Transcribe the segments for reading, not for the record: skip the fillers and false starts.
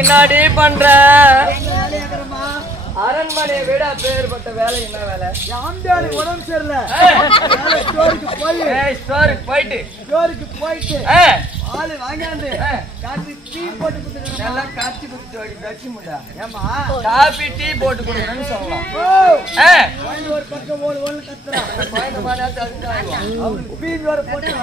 என்னடி பண்ற? அரண்மனையை விட பேர்பட்ட வேலை என்ன வேலை? உடம்பு சரியில்லை போயிட்டு ஆளு வாங்கியாந்து காப்பி டீ போட்டு கொடுத்துருக்கேன். நல்லா காய்ச்சி குடிச்சு கட்சி முண்டா. ஏமா காபி டீ போட்டு கொடுக்கணும்னு சொல்லலாம். ஒரு பக்கம் ஓடு ஓடு கத்துறான். அவனுக்கு பீஸ் வர போட்டு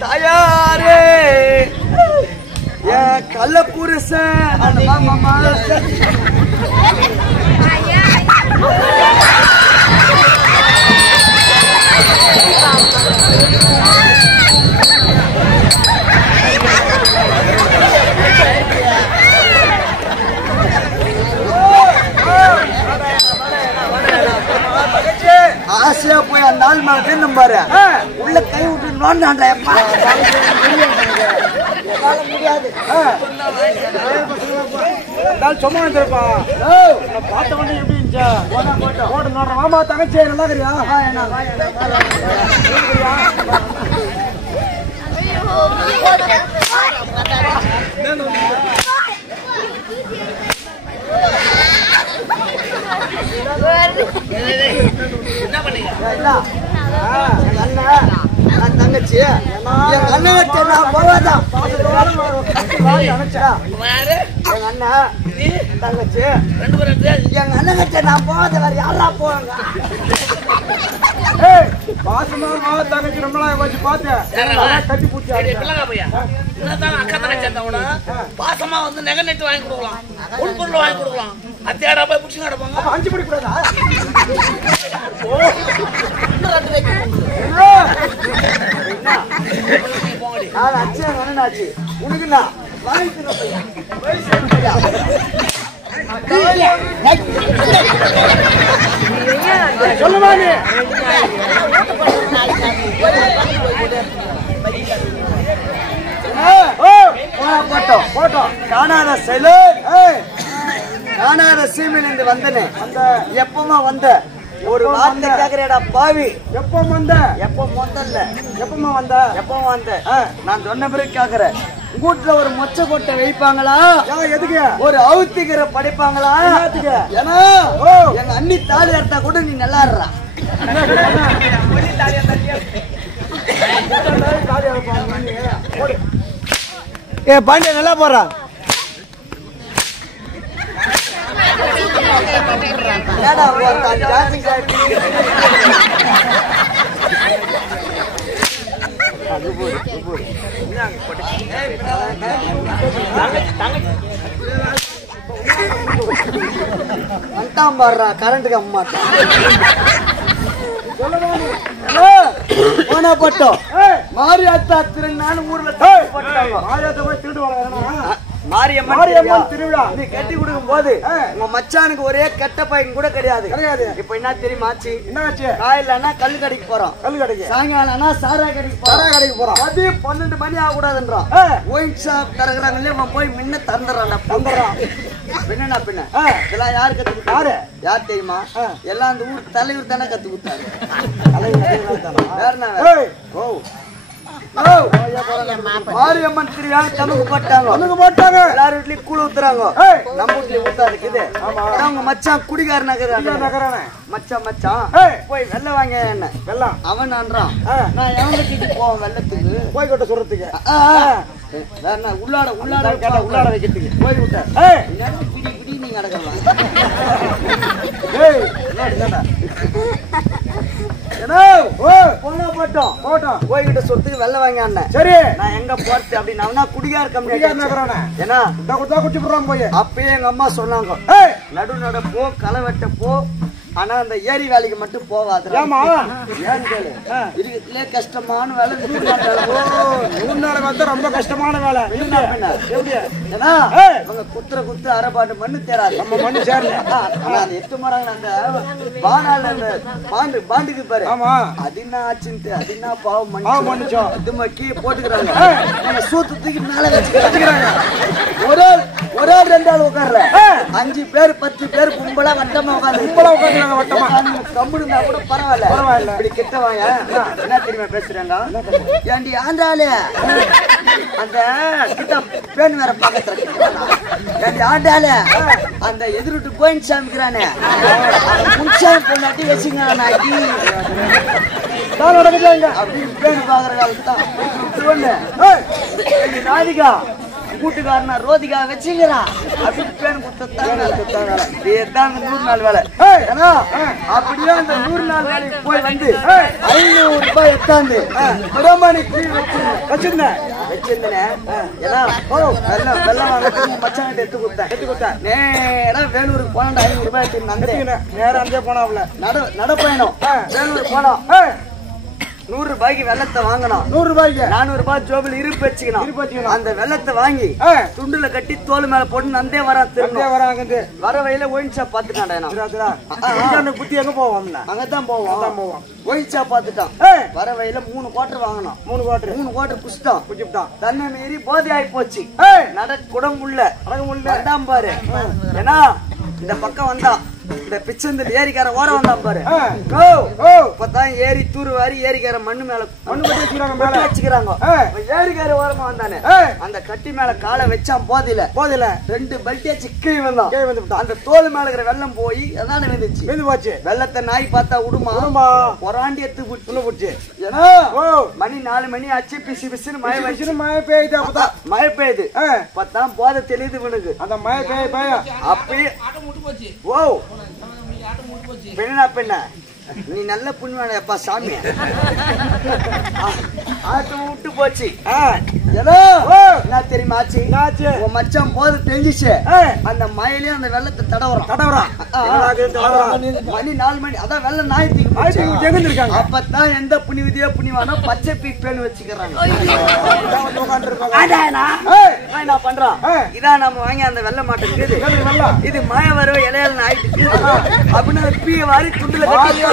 தாயாரே கள்ள புருஷன் ஆசையா போய் அந்த ஆள் மேல வீணும் பாரு உள்ள கை விட்டு நோண்டாண்டா முடியாது சும்மா இருப்பா பார்த்த உடனே எப்படி இருந்துச்சா போட்டு நோடுறேன் மாமா தங்கச்சி நல்லா இருக்கிறியா என்ன பண்ணீங்க தங்கச்சி எங்க அண்ணன் நான் போவாதான் நினைச்சா எங்க அண்ணன் தங்கச்சி எங்க அண்ணன் கிட்ட நான் போவாத வேற யாரா போவாங்க பாசமா மாவ தங்கச்சி ரொம்ப நாள் வச்சு பார்த்தேன் கட்டி பூச்சி அக்கா தங்கச்சி பாசமா வந்து நகை நெட்டு வாங்கி கொடுக்கலாம் உள்பொருள் வாங்கி கொடுக்கலாம் அத்தையாடா போய் புடிச்சு நடப்பாங்க 5 மணி கூடாதா நான் அச்சு எங்க அண்ணன் ஆச்சு உனக்குண்ணா சொல்லுமா நீ போட்டோம் காணாத காணாத சீமையிலிருந்து வந்தனே அந்த எப்பமா வந்த ஒரு வார்த்தை கேக்குறேடா பாவி எப்ப வந்த எப்பமா வந்த நான் சொன்ன பிறகு கேக்குறேன் வீட்டுல ஒரு மொச்ச கொட்டை வைப்பாங்களா எதுக்கு ஒரு அவுத்திக்கிற படைப்பாங்களா ஏன்னா எங்க அண்ணி தாலி எடுத்தா கூட நீ நல்லா இருறா பாண்டிய நல்லா போறா வந்துட்டான் பாடுறா கரண்ட்டுக்கு அம்மாட்டா போனா பட்டோம் மாரியாத்தா திருநாள் ஊர்ல மாரியாத்த போய் திருடு வர மாரியம்மன் திருவிழா நீ கட்டி கொடுக்கும் போது உங்க மச்சானுக்கு ஒரே கெட்ட பையன் கூட கிடையாது இப்ப என்ன தெரியுமா ஆச்சு என்ன ஆச்சு காயிலன்னா கல்லு கடைக்கு போறோம் சாயங்காலம்னா சாரா கடைக்கு போறோம் அது 12 மணி ஆக கூடாதுன்றான் ஒயின் ஷாப் தரகுறாங்களே அவன் போய் முன்ன தந்துடுறான் பின்ன இதெல்லாம் யாரு கத்து கொடுத்தாரு யார் தெரியுமா எல்லாம் அந்த ஊர் தலைவர் தானே கத்து கொடுத்தாரு வேற மாரியம்மன் திருவிழா தமக்கு போட்டாங்க எல்லாரும் வீட்லயும் கூழ் ஊத்துறாங்க நம்ம வீட்லயும் ஊத்தாது அவங்க மச்சான் குடிகாரன் மச்சான் போய் வெள்ளம் வாங்க என்ன வெள்ளம் அவன் நான்றான் நான் எவனுக்கு போவேன் வெள்ளத்துக்கு போய் கொட்ட சொல்றதுக்கு வேற உள்ளாட வைக்கிறதுக்கு போய் விட்டேன் பிடி நீங்க நடக்கலாம் போட்டோம் போய்கிட்ட சொத்துக்கு வெள்ள வாங்க அண்ணன் சரி நான் எங்க போறது அப்படின்னு குடிகார கம்பெனி ஏன்னா குட்டி போடுறான் போய் அப்பயே எங்க அம்மா சொன்னாங்க நடு போ களை வெட்ட போ ஆனா அந்த ஏரி வேலைக்கு மட்டும் போவாது இருக்கிறதுலே கஷ்டமான வேலை ரொம்ப கஷ்டமான வேலை ஏன்னா இவங்க குத்துற அரைப்பாட்டு மண்ணு தேராது நம்ம மண்ணு சேரல அந்த 8 மரங்கள் அந்த பானால அந்த பாண்டுக்கு பாரு அது என்ன ஆச்சுன்ட்டு அது என்ன பாவம் மண்ணுச்சோம் இது மக்கி போட்டுக்கிறாங்க சூத்து தூக்கி மேல வச்சுக்கிறாங்க ஒரு ஆள் 2 ஆள் உட்கார்ல 5 பேர் 10 பேர் கும்பலா வட்டமா உட்காந்து கம்புடுந்தா கூட பரவாயில்ல இப்படி கிட்ட வாங்க என்ன தெரியுமா பேசுறாங்க ஏண்டி ஆண்டாளு அந்த கிட்ட பேன் வேற பக்கத்துல ஏண்டி ஆண்டாளு அந்த எதிர்விட்டு கோயின் சாமிக்கிறானே முன்சாமி பொண்ணாட்டி வச்சுங்க அப்படின்னு பேன் பாக்குற காலத்தான் ராதிகா கூட்டுக்காரனா ரோதிகா வச்சுக்கிறா அப்படின்னு பேன் குத்தான் 100 நாள் வேலை அப்படியே அந்த 100 நாள் வேலைக்கு போய் வந்து 500 ரூபாய் எடுத்தாந்து பிரமாணிக்கு வச்சிருந்தேன் ஏன்னா வெள்ளம் வாங்க மச்சான் எடுத்து கொடுத்தேன் நேரா வேலூருக்கு போனா 500 ரூபாய் எடுத்து நேரம் அங்கே போனாப்ல நடப்பயணம் வேலூர் போனோம் 100 ரூபாய்க்கு வெள்ளத்தை வாங்கணும். 100 ரூபாய்க்கு 400 ரூபாய் ஜோபில் இருப்பு வச்சுக்கணும். அந்த வெள்ளத்தை வாங்கி துண்டுல கட்டி தோல் மேல போட்டு நந்தே வராங்க. வர வழியில ஒயின் ஷாப் பாத்துட்டான். புத்தி எங்க போவோம்? அங்கதான் போவோம். ஒயின் ஷாப் பாத்துட்டான். வர வழியில 3 குவார்டர் வாங்கணும். 3 குவார்டர் குடிச்சிட்டான். தன்னை மீறி போதை ஆகி போச்சு. குடம் உள்ள வந்தான் பாரு. ஏன்னா இந்த பக்கம் வந்தா இந்த பிச்சந்தில் ஏரிக்கார ஓரம் வந்தான் பாரு. இப்பதான் ஏரி தூரு வாரி ஏரிக்கார மண்ணு மேல வச்சுக்கிறாங்க. ஏரிக்கார ஓரமா வந்தானே அந்த கட்டி மேல காலை வச்சான். போதில 2 பல்ட்டியாச்சு கீழ் வந்தான். அந்த தோல் மேல இருக்கிற வெள்ளம் போய் அதான விழுந்துச்சு. வெள்ளத்தை நாய் பார்த்தா விடுமா பொறாண்டி எடுத்து புடிச்சு. ஏன்னா மணி 4 மணி ஆச்சு. பிசு பிசுன்னு மழை பெய்யுது. இப்பதான் போதை தெரியுது இவனுக்கு. அந்த மழை பெய்ய அப்பயே பெண்ணா நீ நல்ல புண்ணியப்பா சாமி. விட்டு போச்சு. என்ன தெரியுமா ஆச்சு? உன் மச்சான் போது தெரிஞ்சிச்சு. அந்த மழையிலயும் அந்த வெள்ளத்தை தடவுறான். மணி 4 மணி. அதான் வெள்ளம் நாயத்துக்கு. அப்பதான் எந்த புனி விதியோ புனிவானோ பச்சை பீக் பேன் வச்சுக்கிறாங்க. என்ன பண்றான்? இதான் நம்ம வாங்கி அந்த வெள்ள மாட்டேங்குது. இது மழை வரும் இலையால ஆயிட்டு அப்படின்னு பீய வாரி துண்டுல கட்டி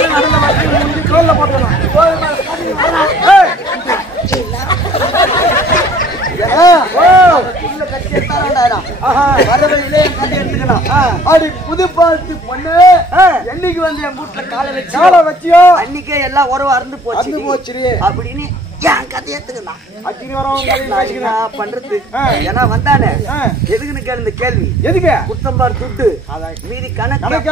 புதுப்பாத்து பொண்ணு என்னைக்கு வந்து என் வீட்டுல காலை வச்சியோ அன்னைக்கே எல்லாம் உறவு அறந்து போச்சு அப்படின்னு பண்றது. ஏன்னா வந்தானே எதுக்குன்னு கேள்வி கேள்வி எதுக்கு குத்தம்பார் துட்டு மீதி கணக்கு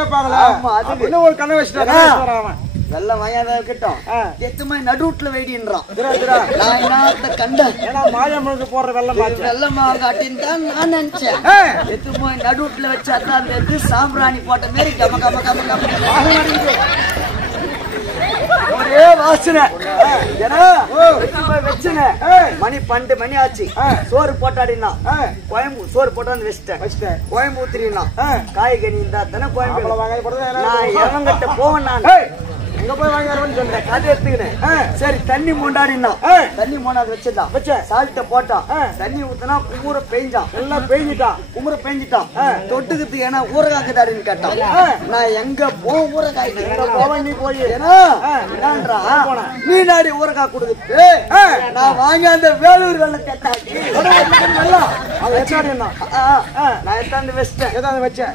ஒரு கணக்கு வச்சுட்டாங்க. வெள்ளம் வாயாதான் இருக்கட்டும். எத்துமா நடுவுட்ல வெயிடின்றான். கண்டேன். ஏன்னா மாயம்மனுக்கு போடுற வெள்ளம் காட்டின்னு தான் நான் நினைச்சேன். எத்துமா நடுவுட்ல வச்சாதான் அந்த எது சாம்பிராணி போட்ட மாரி கம கம கம கம ஒரே வாசனை. மணி 12 மணி ஆச்சு. சோறு போட்டாடினா சோறு போட்டான்னு வச்சுட்டேன். கோயம்பு ஊத்தினா காய்கறி இருந்தா தானே கோயம்பு. நான் எவங்கிட்ட போவேன். நான் எங்க போய் வாங்க சொல்றேன். கதை எடுத்துக்கினேன். சரி தண்ணி மூண்டாடினா தண்ணி மூணாது வச்சுதான் சால்ட்ட போட்டான். தண்ணி ஊத்தினா குமுற பெய்ஞ்சான். எல்லாம் குமுற பெய்ஞ்சிட்டான். தொட்டுக்கிறதுக்கு ஏன்னா ஊரகாக்குதாருன்னு கேட்டான். நான் எங்க போ ஊரகாய் நீ போய் என்னன்றா நீ நாடி ஊரகா கொடுக்குது. நான் வாங்க அந்த வேலூர் வெள்ளத்தை நான் எத்தாந்து வச்சிட்டேன்.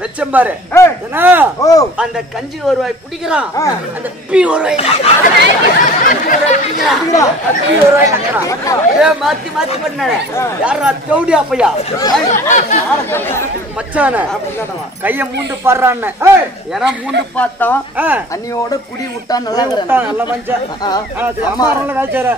வச்சேன் பாரு. ஏன்னா அந்த கஞ்சி ஒரு வாய் பிடிக்கிறான். அந்த மாத்தி மாத்தி பண்ண யாரா தௌடியா பையா மச்சான கைய மூண்டு பாடுறான்னு. ஏன்னா மூண்டு பார்த்தான். அன்னியோட குடி விட்டான். நல்லா மஞ்சள் அம்மா வேச்சார